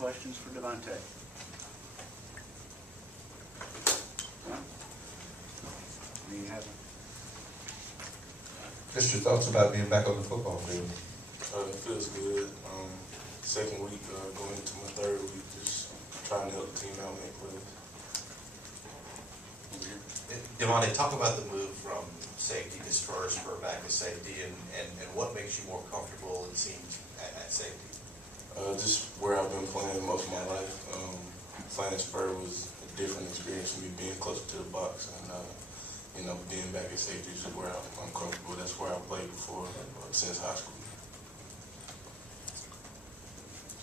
questions for DeVonte? You have Just your thoughts about being back on the football field. It feels good. Second week, going into my third week, just trying to help the team out, make plays. DeVonte, talk about the move from safety to spur back to safety, and what makes you more comfortable, it seems, at safety? Just where I've been playing most of my life. Playing spur was a different experience for me, being closer to the box, and being back at safety is where I'm comfortable. That's where I played before, since high school.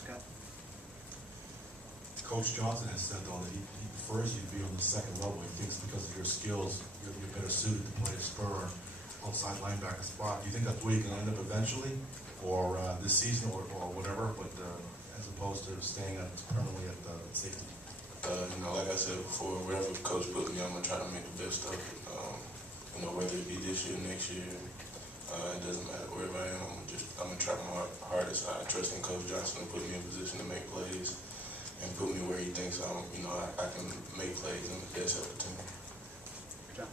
Scott? Coach Johnson has said, though, that he prefers you to be on the second level. He thinks because of your skills, you're better suited to play a spur outside linebacker spot. Do you think that's where you're going to end up eventually, or this season, or whatever, but as opposed to staying permanently at safety? Like I said before, wherever coach puts me, I'm going to try to make the best of it. Whether it be this year, next year, it doesn't matter wherever I am. I'm going to try my hardest. I trust in Coach Johnson to put me in position to make plays and put me where he thinks I can make plays and the best opportunity. John?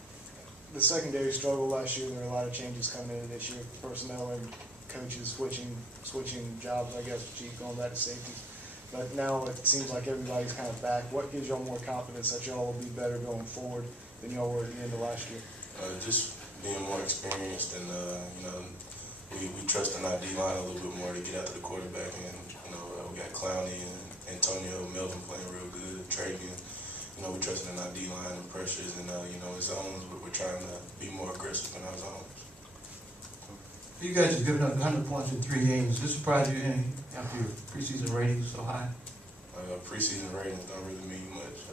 The secondary struggle last year. There were a lot of changes coming in this year. Personnel and coaches switching jobs, I guess, going back to safety. But now it seems like everybody's kind of back. What gives y'all more confidence that y'all will be better going forward than y'all were at the end of last year? Just being more experienced, and we trust in our D-line a little bit more to get after the quarterback. And we got Clowney and Antonio Melvin playing real good. Travian, we trust in our D-line and pressures, and his zones. We're trying to be more aggressive in our zones. You guys have given up 100 points in 3 games. Does this surprise you any after your preseason ratings so high? Preseason ratings don't really mean much.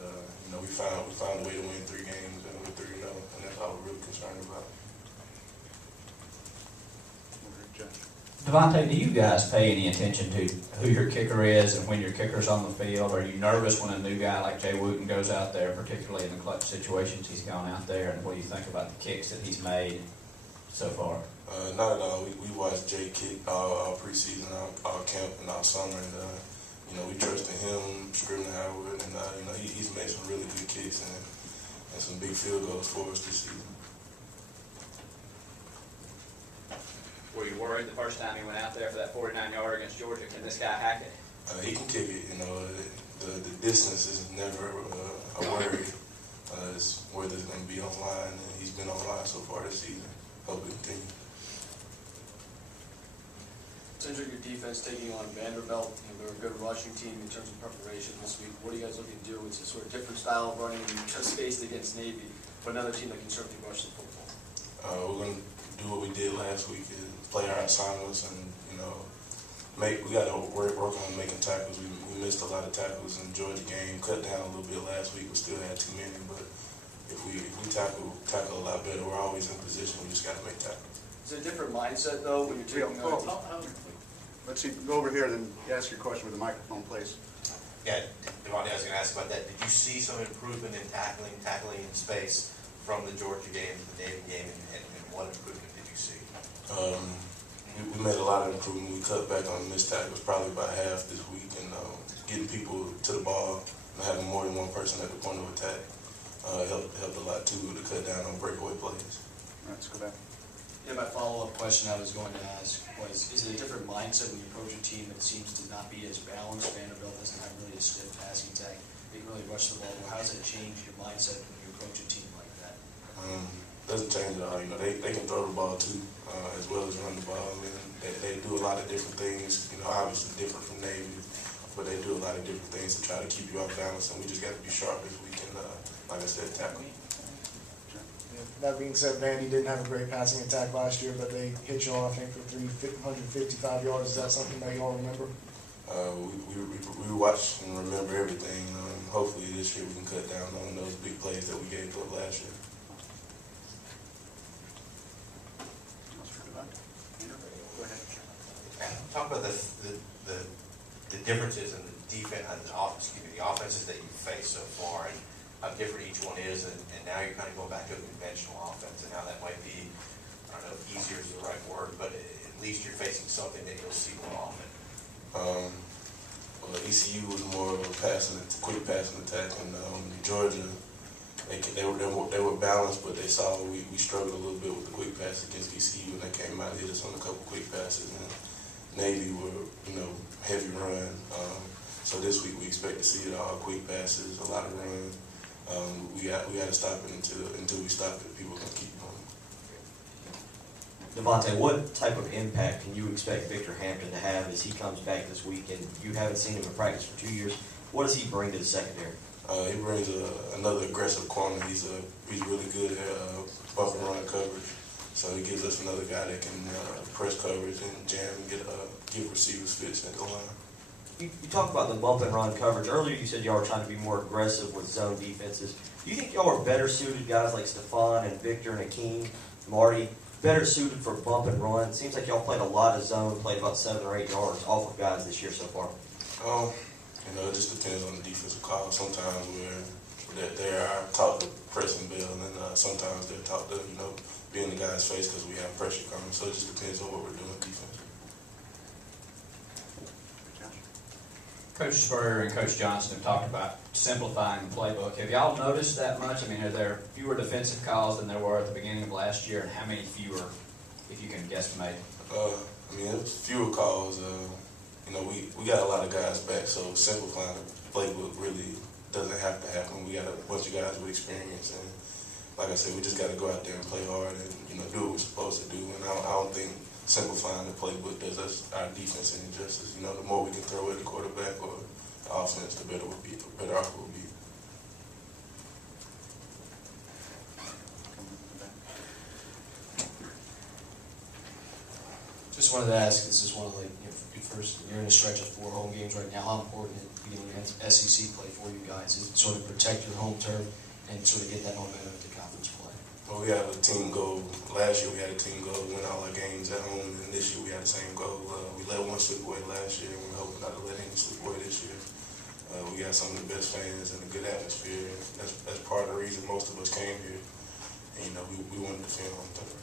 We found a way to win 3 games, and we're 3-0, and that's all we're really concerned about. DeVonte, do you guys pay any attention to who your kicker is and when your kicker's on the field? Are you nervous when a new guy like Jay Wooten goes out there, particularly in the clutch situations he's gone out there? And what do you think about the kicks that he's made so far? Not at all. We watched Jay kick all preseason, all camp, and all summer, and we trust in him, Scribner Howard, and he's made some really good kicks and some big field goals for us this season. Were you worried the first time he went out there for that 49-yarder against Georgia? Can this guy hack it? He can kick it. The distance is never a worry. It's whether it's going to be online, and he's been online so far this season. Hope it continues. Seems like your defense taking on Vanderbilt. They're a good rushing team in terms of preparation this week. What are you guys looking to do? It's a sort of different style of running than you just faced against Navy, but another team that can certainly rush the football. We're going to do what we did last week, is play our assignments, and we got to work on making tackles. We missed a lot of tackles in the Georgia game. Cut down a little bit last week. We still had too many, but if we tackle a lot better, we're always in position. We just got to make tackles. It's a different mindset though when you're taking on. Let's see, go over here, then ask your question with the microphone, please. Yeah, DeVonte, I was going to ask about that. Did you see some improvement in tackling in space from the Georgia game to the Navy game, and what improvement did you see? We made a lot of improvement. We cut back on missed tackles probably about half this week, and getting people to the ball and having more than one person at the point of attack helped a lot too to cut down on breakaway plays. All right, let's go back. Yeah, my follow-up question I was going to ask was, is it a different mindset when you approach a team that seems to not be as balanced? Vanderbilt doesn't have really a stiff passing attack. They can really rush the ball. Well, how does it change your mindset when you approach a team like that? Doesn't change at all. They can throw the ball too, as well as run the ball. I mean, they do a lot of different things. Obviously different from Navy, but they do a lot of different things to try to keep you off balance. And we just got to be sharp this week and, like I said, tackle. That being said, Vandy didn't have a great passing attack last year, but they hit y'all, I think, for 355 yards. Is that something that y'all remember? We watch and remember everything. Hopefully this year we can cut down on those big plays that we gave up last year. Go ahead. Talk about the differences in the defense and the offenses that you faced so far, and how different each one is, and now you're kind of going back to a conventional offense, and now that might be, I don't know if easier is the right word, but at least you're facing something that you'll see more often. Well, ECU was more of a quick passing attack, and Georgia, they were balanced, but they saw we struggled a little bit with the quick pass against ECU, and they came out and hit us on a couple quick passes. And Navy were, heavy run. So this week we expect to see it all quick passes, a lot of run. We got to stop it until we stop it. People can keep going. DeVonte, what type of impact can you expect Victor Hampton to have as he comes back this week? And you haven't seen him in practice for 2 years. What does he bring to the secondary? He brings another aggressive corner. He's really good at bump and run coverage. So he gives us another guy that can press coverage and jam and give receivers fits at the line. You talk about the bump and run coverage. Earlier you said y'all were trying to be more aggressive with zone defenses. Do you think y'all are better suited, guys like Stephon and Victor and Akeem, Marty, better suited for bump and run? It seems like y'all played a lot of zone, played about 7 or 8 yards off of guys this year so far. It just depends on the defensive call. Sometimes they are taught to press and build, and sometimes they're taught to, be in the guy's face because we have pressure coming. So it just depends on what we're doing defense. Coach Spurrier and Coach Johnson have talked about simplifying the playbook. Have y'all noticed that much? I mean, are there fewer defensive calls than there were at the beginning of last year, and how many fewer, if you can guesstimate? It's fewer calls. We got a lot of guys back, so simplifying the playbook really doesn't have to happen. We got a bunch of guys with experience, and like I said, we just got to go out there and play hard and do what we're supposed to do. And I don't think simplifying the playbook does our defense any justice. The more we can throw at the quarterback or the offense, the better off we'll be. Just wanted to ask, this is one of you're in a stretch of 4 home games right now. How important is beginning SEC play for you guys is sort of protect your home turf and sort of get that momentum into conference play? Well, we had a team goal. Last year we had a team goal to win all our games at home, and this year we had the same goal. We let one slip away last year, and we're hoping not to let any slip away this year. We got some of the best fans and a good atmosphere. That's part of the reason most of us came here. And we wanted to defend home turf.